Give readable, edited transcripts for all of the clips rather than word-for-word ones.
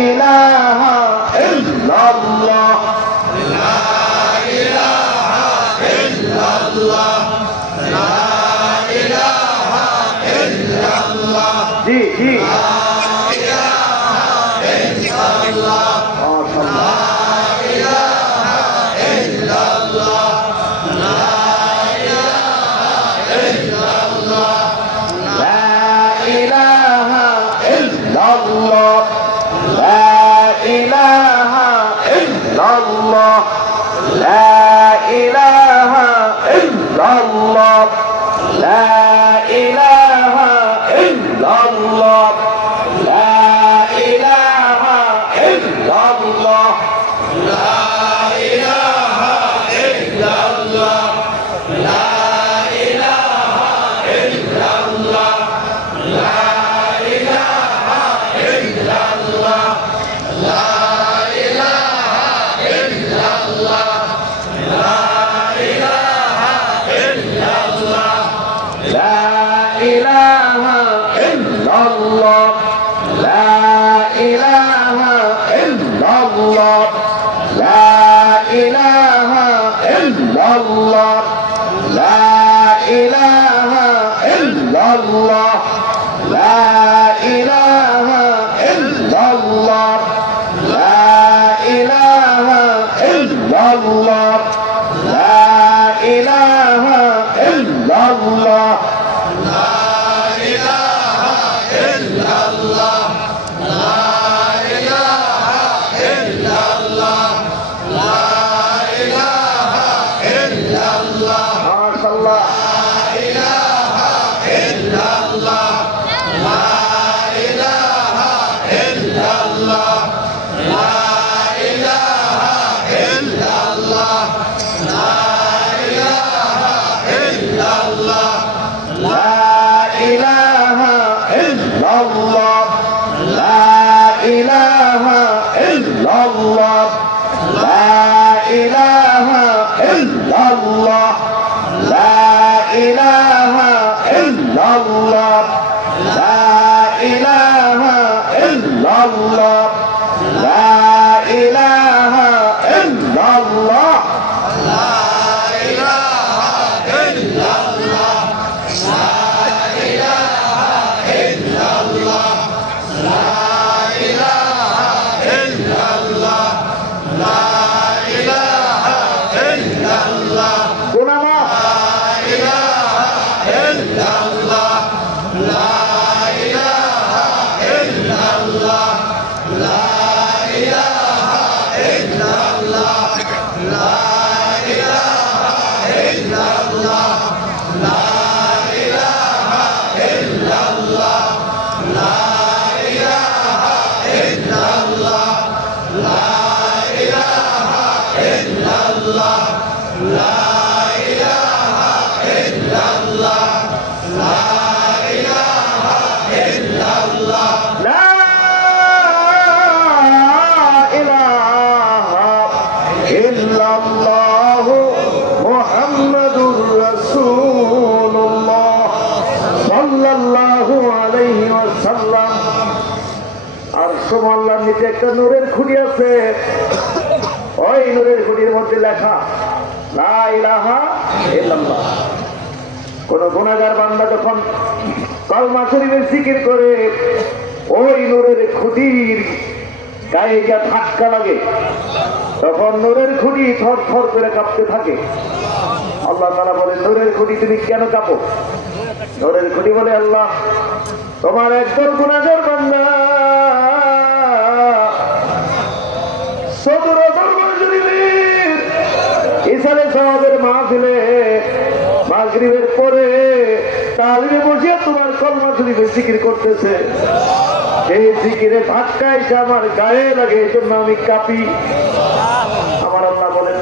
ইলাহা ইল্লাল্লাহ লা ইলাহা ইল্লাল্লাহ লা ইলাহা ইল্লাল্লাহ জি জি একটা নূরের খুঁটি আছে, ওই নূরের খুঁটির মধ্যে লেখা লা ইলাহা ইল্লাল্লাহ। কোন গুনাহগার বান্দা যখন কালমা শরীফের জিকির করে ওই নূরের খুঁটির গায়ে গিয়া ধাক্কা লাগে, তখন নূরের খুঁটি থর থর করে কাঁপতে থাকে। আল্লাহ তাআলা বলেন, নূরের খুঁটি তুমি কেন কাঁপো? নূরের খুঁটি বলে, আল্লাহ তোমার একজন গুনাহগার বান্দা মাগরিবের পরে তালিমে বসিয়া তোমার কলমা শরীফের জিকির করতেছে, এই জিকিরে ধাক্কা এসে আমার গায়ে লাগে, এই জন্য আমি কাঁপি। আমার আল্লাহ বলেন,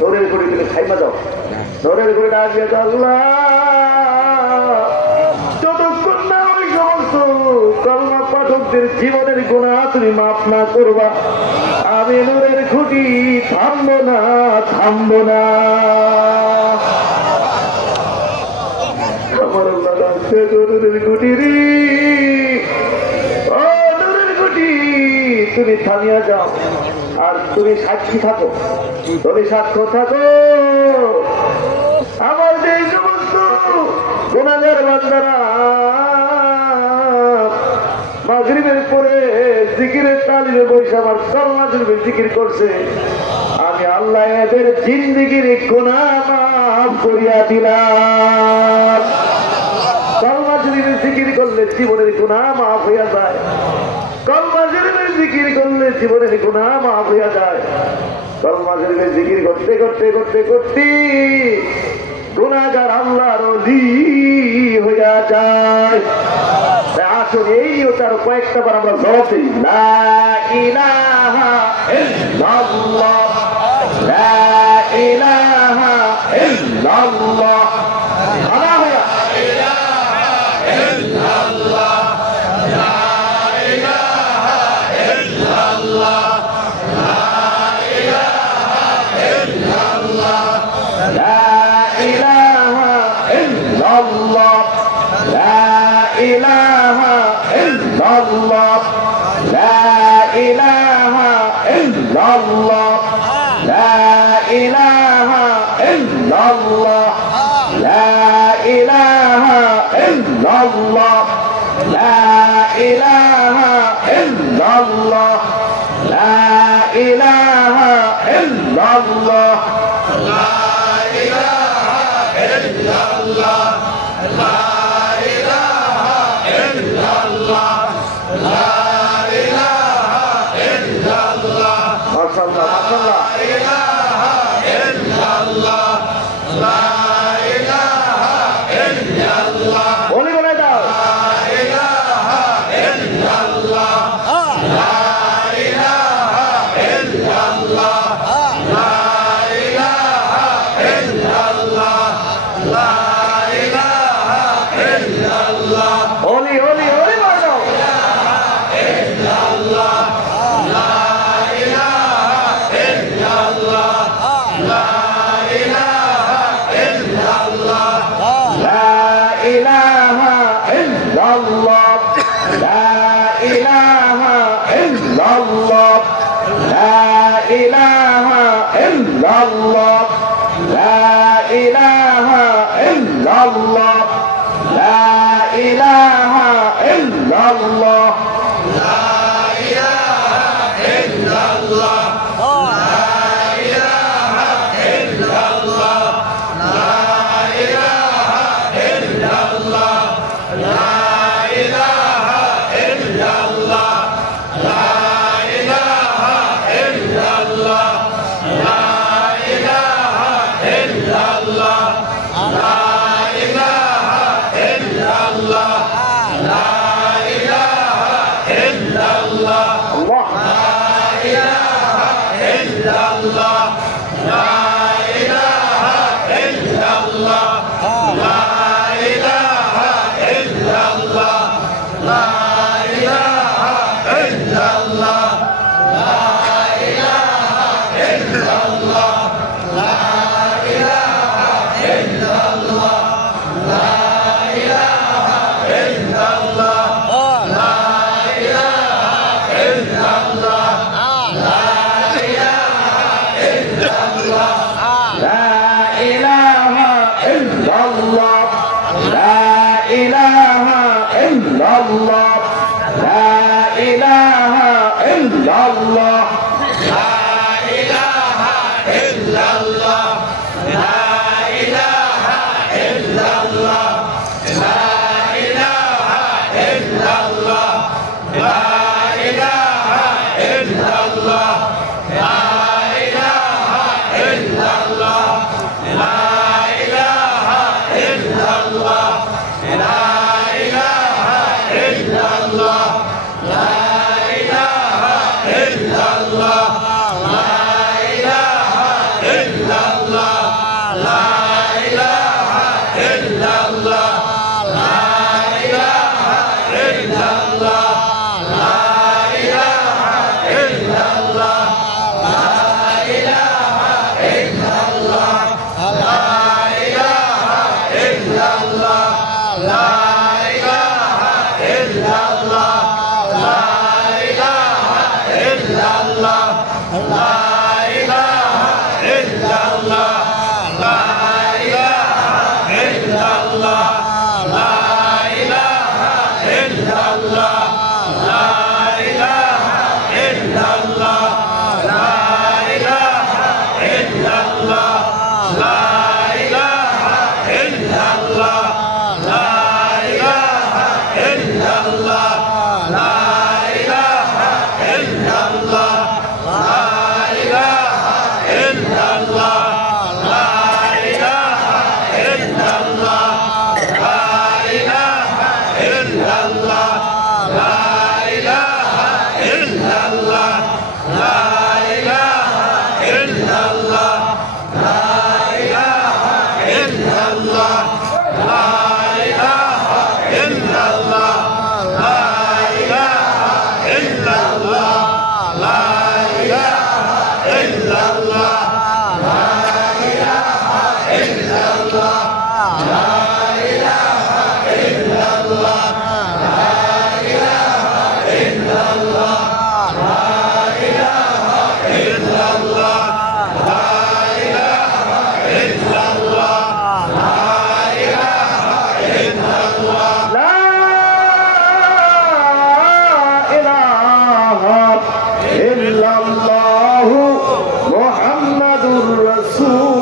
নূরের ঘড়ি তুমি খাইমা যাও, নূরের ঘড়ি ডাকিয়ে যাও, আল্লাহ যতক্ষণ না ওই সমস্ত কলমা পাঠকদের জীবনের গুনাহ তুমি মাফ না করবা, আমি নূরের খুঁটি থামবো না, থামবো না। আমার আল্লাহ নূরের খুঁটি রে, ও নূরের খুঁটি তুমি থামিয়ে যাও আর তুমি সাক্ষী থাকো, তুমি সাক্ষ্য থাকো। আমার যে সমস্ত গুনাহগার বান্দারা মাগরিবের পরে জিকিরের তালিমে বসে আমার কলমা শরীফের জিকির করছে, আমি আল্লাহ এদের জিন্দেগির গুনাহ মাফ করিয়া দিলাম। কলমা শরীফের জিকির করলে জীবনের গুনাহ মাফ হইয়া যায়, কলমা শরীফের জিকির করলে জীবনের গুনাহ মাফ হইয়া যায়। কলমা শরীফের জিকির করতে করতে করতে করতে গুনাহগার আল্লাহর ওলি হইয়া যায়। আসুন এই ওটার কয়েকটা বার আমরা জবাব দিই, লা ইলাহা ইল্লাল্লাহ, লা ইলাহা ইল্লাল্লাহ। খানা হইয়া الله لا إله إلا الله لا إله إلا الله لا إله إلا الله لا إله إلا الله لا إله إلا الله لا إله إلا الله لا ইল্লাল্লাহু মুহাম্মাদুর রাসূল